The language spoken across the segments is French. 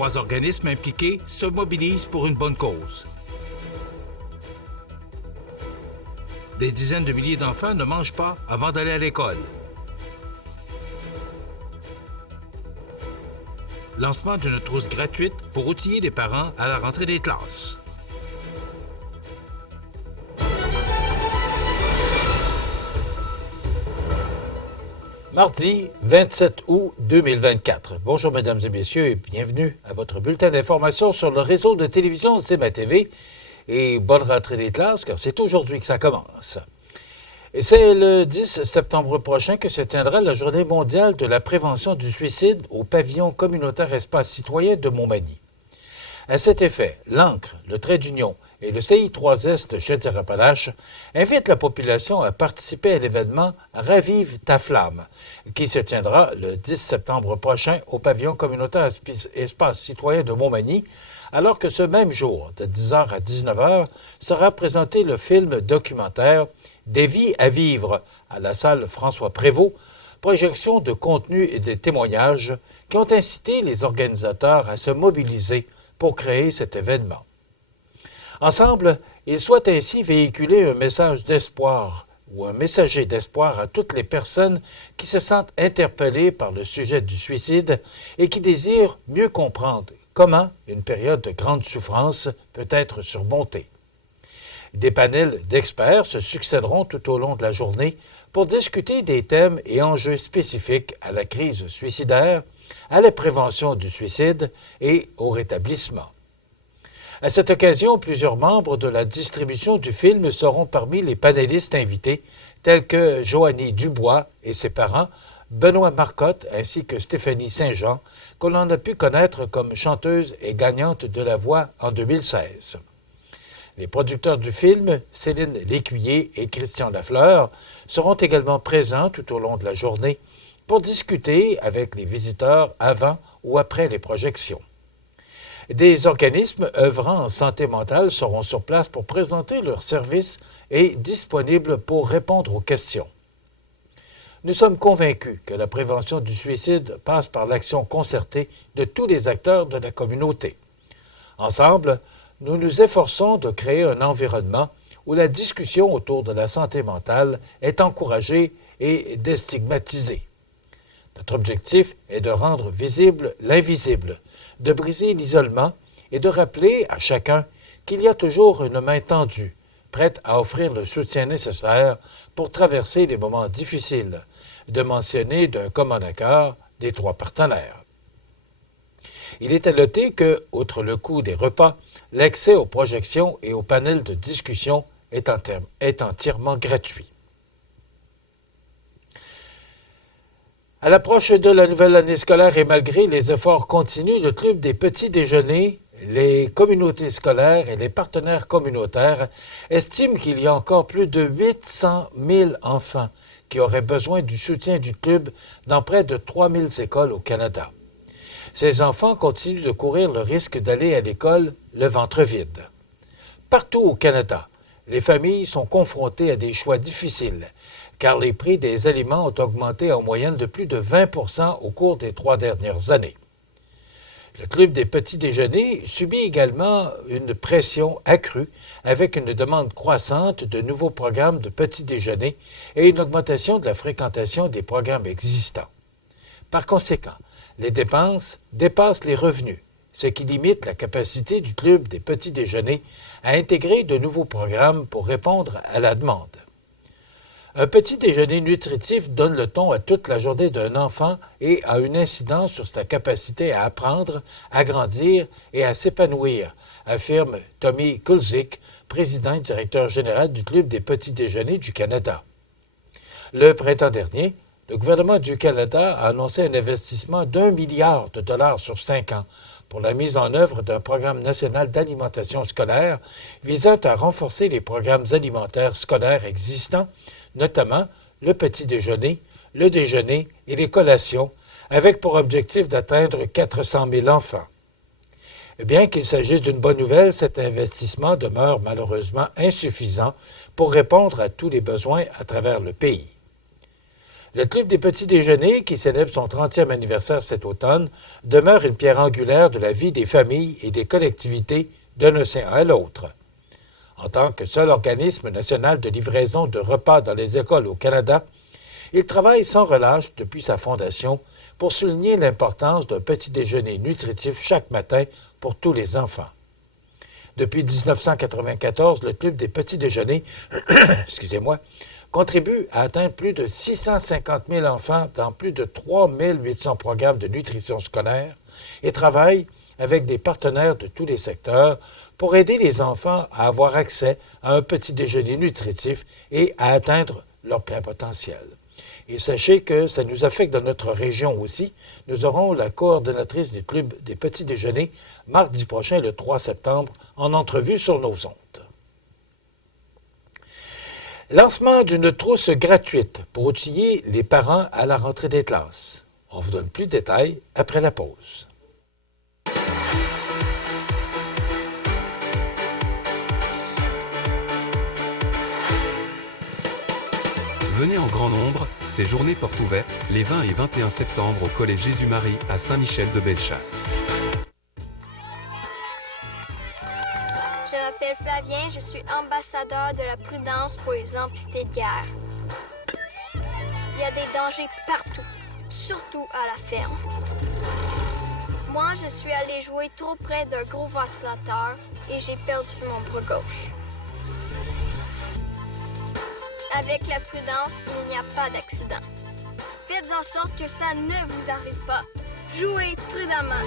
3 organismes impliqués se mobilisent pour une bonne cause. Des dizaines de milliers d'enfants ne mangent pas avant d'aller à l'école. Lancement d'une trousse gratuite pour outiller les parents à la rentrée des classes. Mardi 27 août 2024. Bonjour mesdames et messieurs et bienvenue à votre bulletin d'information sur le réseau de télévision CIMA TV. Et bonne rentrée des classes car c'est aujourd'hui que ça commence. Et c'est le 10 septembre prochain que se tiendra la Journée mondiale de la prévention du suicide au pavillon communautaire Espace citoyen de Montmagny. À cet effet, l'ANCRE, le Trait d'Union et le CI3S de Chaudière-Appalaches invitent la population à participer à l'événement Ravive ta flamme, qui se tiendra le 10 septembre prochain au pavillon communautaire Espace citoyen de Montmagny, alors que ce même jour, de 10h à 19h, sera présenté le film documentaire « Des vies à vivre » à la salle François Prévost, projection de contenus et de témoignages qui ont incité les organisateurs à se mobiliser pour créer cet événement. Ensemble, ils souhaitent ainsi véhiculer un message d'espoir ou un messager d'espoir à toutes les personnes qui se sentent interpellées par le sujet du suicide et qui désirent mieux comprendre comment une période de grande souffrance peut être surmontée. Des panels d'experts se succéderont tout au long de la journée pour discuter des thèmes et enjeux spécifiques à la crise suicidaire, à la prévention du suicide et au rétablissement. À cette occasion, plusieurs membres de la distribution du film seront parmi les panélistes invités, tels que Joanie Dubois et ses parents, Benoît Marcotte ainsi que Stéphanie Saint-Jean, que l'on a pu connaître comme chanteuse et gagnante de La Voix en 2016. Les producteurs du film, Céline Lécuyer et Christian Lafleur, seront également présents tout au long de la journée pour discuter avec les visiteurs avant ou après les projections. Des organismes œuvrant en santé mentale seront sur place pour présenter leurs services et disponibles pour répondre aux questions. Nous sommes convaincus que la prévention du suicide passe par l'action concertée de tous les acteurs de la communauté. Ensemble, nous nous efforçons de créer un environnement où la discussion autour de la santé mentale est encouragée et déstigmatisée. Notre objectif est de rendre visible l'invisible, de briser l'isolement et de rappeler à chacun qu'il y a toujours une main tendue, prête à offrir le soutien nécessaire pour traverser les moments difficiles, de mentionner d'un commun accord des 3 partenaires. Il est à noter que, outre le coût des repas, l'accès aux projections et aux panels de discussion est entièrement gratuit. À l'approche de la nouvelle année scolaire et malgré les efforts continus, le Club des petits déjeuners, les communautés scolaires et les partenaires communautaires estiment qu'il y a encore plus de 800 000 enfants qui auraient besoin du soutien du club dans près de 3 000 écoles au Canada. Ces enfants continuent de courir le risque d'aller à l'école le ventre vide. Partout au Canada, les familles sont confrontées à des choix difficiles, car les prix des aliments ont augmenté en moyenne de plus de 20 % au cours des 3 dernières années. Le Club des petits déjeuners subit également une pression accrue avec une demande croissante de nouveaux programmes de petits déjeuners et une augmentation de la fréquentation des programmes existants. Par conséquent, les dépenses dépassent les revenus, ce qui limite la capacité du Club des petits déjeuners à intégrer de nouveaux programmes pour répondre à la demande. Un petit déjeuner nutritif donne le ton à toute la journée d'un enfant et a une incidence sur sa capacité à apprendre, à grandir et à s'épanouir, affirme Tommy Kulzik, président et directeur général du Club des petits déjeuners du Canada. Le printemps dernier, le gouvernement du Canada a annoncé un investissement d'1 milliard de dollars sur 5 ans pour la mise en œuvre d'un programme national d'alimentation scolaire visant à renforcer les programmes alimentaires scolaires existants, notamment le petit déjeuner, le déjeuner et les collations, avec pour objectif d'atteindre 400 000 enfants. Bien qu'il s'agisse d'une bonne nouvelle, cet investissement demeure malheureusement insuffisant pour répondre à tous les besoins à travers le pays. Le Club des petits déjeuners, qui célèbre son 30e anniversaire cet automne, demeure une pierre angulaire de la vie des familles et des collectivités d'un océan à l'autre. En tant que seul organisme national de livraison de repas dans les écoles au Canada, il travaille sans relâche depuis sa fondation pour souligner l'importance d'un petit déjeuner nutritif chaque matin pour tous les enfants. Depuis 1994, le Club des petits déjeuners contribue à atteindre plus de 650 000 enfants dans plus de 3 800 programmes de nutrition scolaire et travaille avec des partenaires de tous les secteurs pour aider les enfants à avoir accès à un petit déjeuner nutritif et à atteindre leur plein potentiel. Et sachez que ça nous affecte dans notre région aussi. Nous aurons la coordonnatrice du Club des petits déjeuners mardi prochain, le 3 septembre, en entrevue sur nos ondes. Lancement d'une trousse gratuite pour outiller les parents à la rentrée des classes. On vous donne plus de détails après la pause. Venez en grand nombre, ces journées portes ouvertes, les 20 et 21 septembre au Collège Jésus-Marie à Saint-Michel-de-Bellechasse. Je m'appelle Flavien, je suis ambassadeur de la prudence pour les amputés de guerre. Il y a des dangers partout, surtout à la ferme. Moi, je suis allé jouer trop près d'un gros ventilateur et j'ai perdu mon bras gauche. Avec la prudence, il n'y a pas d'accident. Faites en sorte que ça ne vous arrive pas. Jouez prudemment.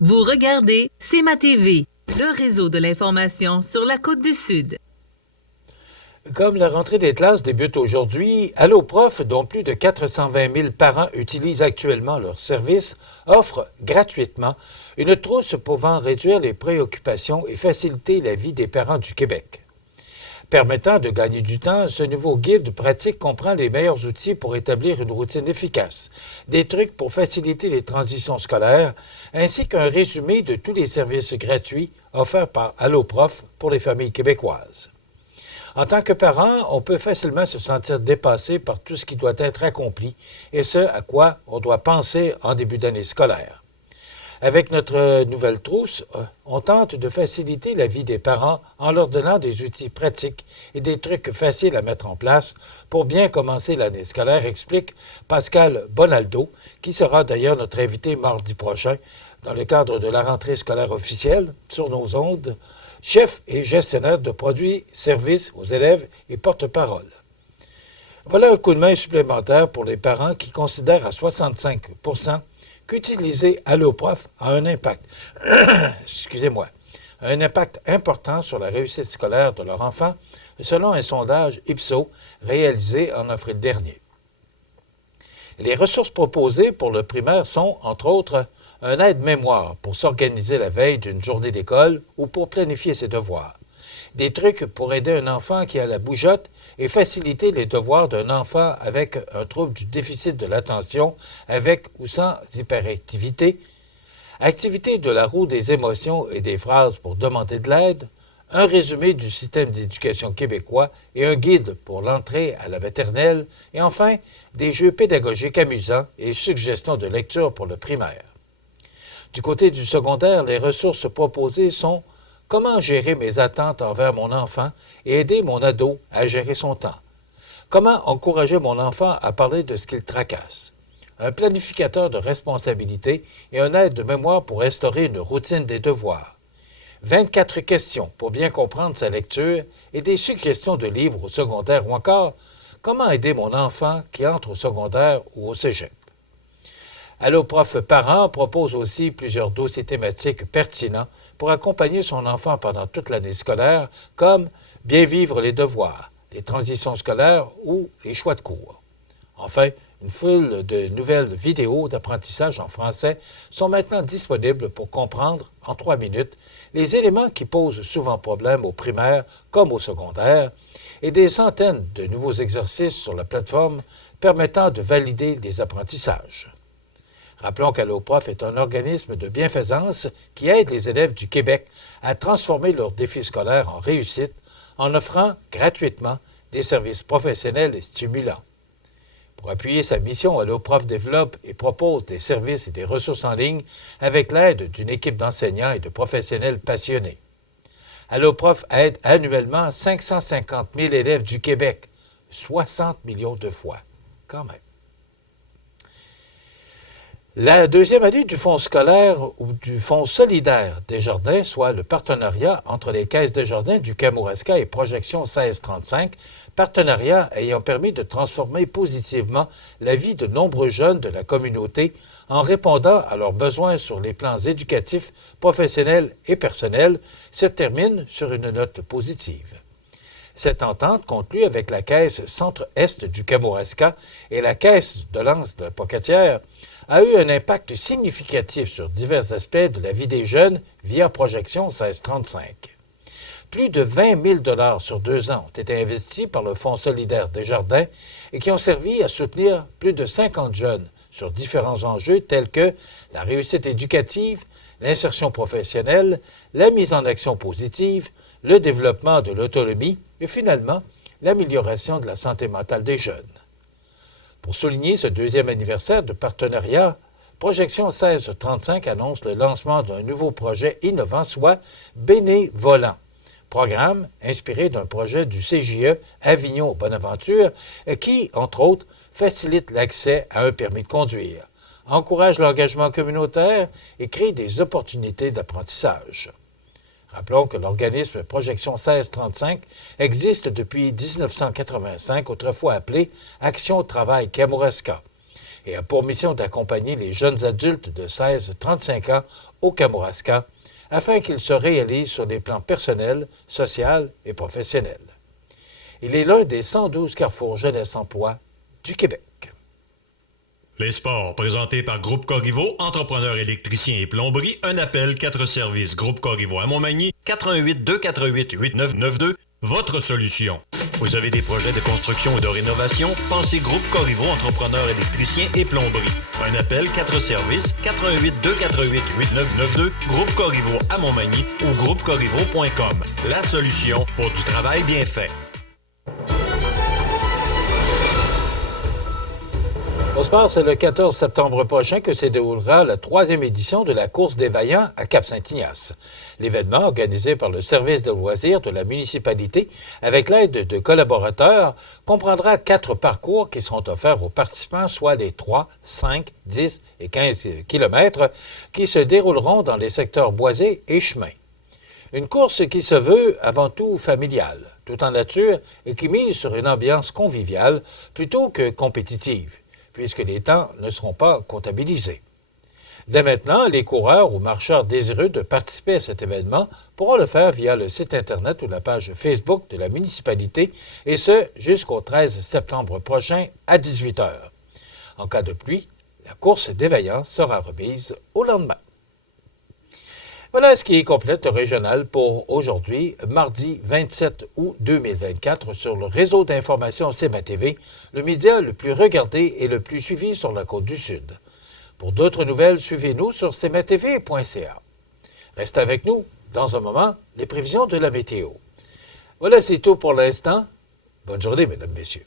Vous regardez CMA TV, le réseau de l'information sur la Côte-du-Sud. Comme la rentrée des classes débute aujourd'hui, Alloprof, dont plus de 420 000 parents utilisent actuellement leur service, offre gratuitement une trousse pouvant réduire les préoccupations et faciliter la vie des parents du Québec. Permettant de gagner du temps, ce nouveau guide pratique comprend les meilleurs outils pour établir une routine efficace, des trucs pour faciliter les transitions scolaires, ainsi qu'un résumé de tous les services gratuits offerts par Alloprof pour les familles québécoises. En tant que parent, on peut facilement se sentir dépassé par tout ce qui doit être accompli et ce à quoi on doit penser en début d'année scolaire. Avec notre nouvelle trousse, on tente de faciliter la vie des parents en leur donnant des outils pratiques et des trucs faciles à mettre en place pour bien commencer l'année scolaire, explique Pascal Bonaldo, qui sera d'ailleurs notre invité mardi prochain dans le cadre de la rentrée scolaire officielle sur nos ondes, chef et gestionnaire de produits, services aux élèves et porte-parole. Voilà un coup de main supplémentaire pour les parents qui considèrent à 65 % qu'utiliser Alloprof a un impact, un impact important sur la réussite scolaire de leur enfant, selon un sondage Ipsos réalisé en avril dernier. Les ressources proposées pour le primaire sont, entre autres, un aide-mémoire pour s'organiser la veille d'une journée d'école ou pour planifier ses devoirs, des trucs pour aider un enfant qui a la bougeotte et faciliter les devoirs d'un enfant avec un trouble du déficit de l'attention, avec ou sans hyperactivité, activité de la roue des émotions et des phrases pour demander de l'aide, un résumé du système d'éducation québécois et un guide pour l'entrée à la maternelle, et enfin, des jeux pédagogiques amusants et suggestions de lecture pour le primaire. Du côté du secondaire, les ressources proposées sont comment gérer mes attentes envers mon enfant et aider mon ado à gérer son temps. Comment encourager mon enfant à parler de ce qu'il tracasse. Un planificateur de responsabilité et un aide de mémoire pour instaurer une routine des devoirs. 24 questions pour bien comprendre sa lecture et des suggestions de livres au secondaire ou encore comment aider mon enfant qui entre au secondaire ou au cégep. Alloprof Parents propose aussi plusieurs dossiers thématiques pertinents pour accompagner son enfant pendant toute l'année scolaire, comme bien vivre les devoirs, les transitions scolaires ou les choix de cours. Enfin, une foule de nouvelles vidéos d'apprentissage en français sont maintenant disponibles pour comprendre, en 3 minutes, les éléments qui posent souvent problème au primaire comme au secondaire, et des centaines de nouveaux exercices sur la plateforme permettant de valider les apprentissages. Rappelons qu'Alloprof est un organisme de bienfaisance qui aide les élèves du Québec à transformer leurs défis scolaires en réussite en offrant gratuitement des services professionnels et stimulants. Pour appuyer sa mission, Alloprof développe et propose des services et des ressources en ligne avec l'aide d'une équipe d'enseignants et de professionnels passionnés. Alloprof aide annuellement 550 000 élèves du Québec, 60 millions de fois, quand même. La deuxième année du Fonds scolaire ou du Fonds solidaire Desjardins, soit le partenariat entre les caisses Desjardins du Kamouraska et Projection 1635, partenariat ayant permis de transformer positivement la vie de nombreux jeunes de la communauté en répondant à leurs besoins sur les plans éducatifs, professionnels et personnels, se termine sur une note positive. Cette entente, conclue avec la Caisse Centre-Est du Kamouraska et la Caisse de l'Anse de la Pocatière, a eu un impact significatif sur divers aspects de la vie des jeunes via Projection 1635. Plus de 20 000 $ sur 2 ans ont été investis par le Fonds solidaire Desjardins et qui ont servi à soutenir plus de 50 jeunes sur différents enjeux tels que la réussite éducative, l'insertion professionnelle, la mise en action positive, le développement de l'autonomie et finalement l'amélioration de la santé mentale des jeunes. Pour souligner ce deuxième anniversaire de partenariat, Projection 1635 annonce le lancement d'un nouveau projet innovant, soit Bénévolant, programme inspiré d'un projet du CJE Avignon-Bonaventure qui, entre autres, facilite l'accès à un permis de conduire, encourage l'engagement communautaire et crée des opportunités d'apprentissage. Rappelons que l'organisme Projection 1635 existe depuis 1985, autrefois appelé Action Travail Kamouraska, et a pour mission d'accompagner les jeunes adultes de 16-35 ans au Kamouraska afin qu'ils se réalisent sur les plans personnels, social et professionnels. Il est l'un des 112 carrefours jeunesse-emploi du Québec. Les sports, présentés par Groupe Corriveau, entrepreneur électricien et plomberie, un appel, 4 services. Groupe Corriveau à Montmagny, 88 248 8992, votre solution. Vous avez des projets de construction ou de rénovation? Pensez Groupe Corriveau, entrepreneur électricien et plomberie. Un appel, 4 services, 88 248 8992, Groupe Corriveau à Montmagny ou groupecorriveau.com. La solution pour du travail bien fait. Au sport, c'est le 14 septembre prochain que se déroulera la 3e édition de la course des Vaillants à Cap-Saint-Ignace. L'événement, organisé par le service de loisirs de la municipalité avec l'aide de collaborateurs, comprendra 4 parcours qui seront offerts aux participants, soit les 3, 5, 10 et 15 kilomètres qui se dérouleront dans les secteurs boisés et chemins. Une course qui se veut avant tout familiale, tout en nature et qui mise sur une ambiance conviviale plutôt que compétitive, puisque les temps ne seront pas comptabilisés. Dès maintenant, les coureurs ou marcheurs désireux de participer à cet événement pourront le faire via le site Internet ou la page Facebook de la municipalité, et ce, jusqu'au 13 septembre prochain à 18 h. En cas de pluie, la course des Vaillants sera remise au lendemain. Voilà ce qui complète le régional pour aujourd'hui, mardi 27 août 2024, sur le réseau d'information CMA-TV, le média le plus regardé et le plus suivi sur la Côte-du-Sud. Pour d'autres nouvelles, suivez-nous sur cmatv.ca. Restez avec nous, dans un moment, les prévisions de la météo. Voilà, c'est tout pour l'instant. Bonne journée, mesdames, messieurs.